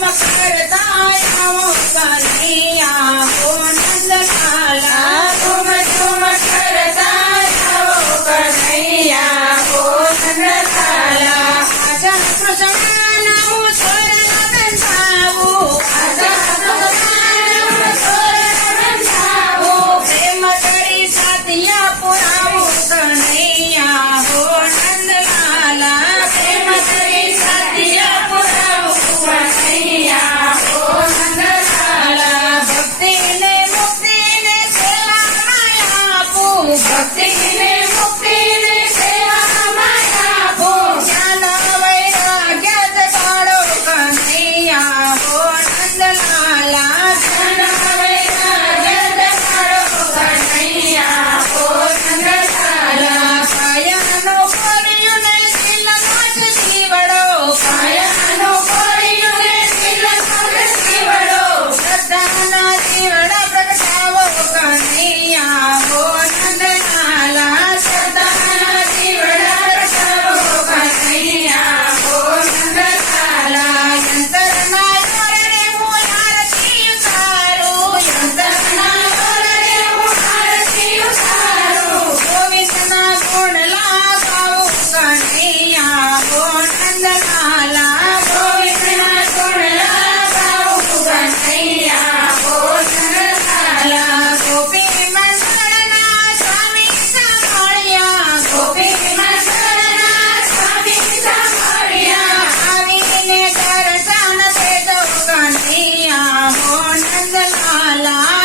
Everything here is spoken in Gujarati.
મકરતા આવો કન્યા કો નંદ કાલા Six. la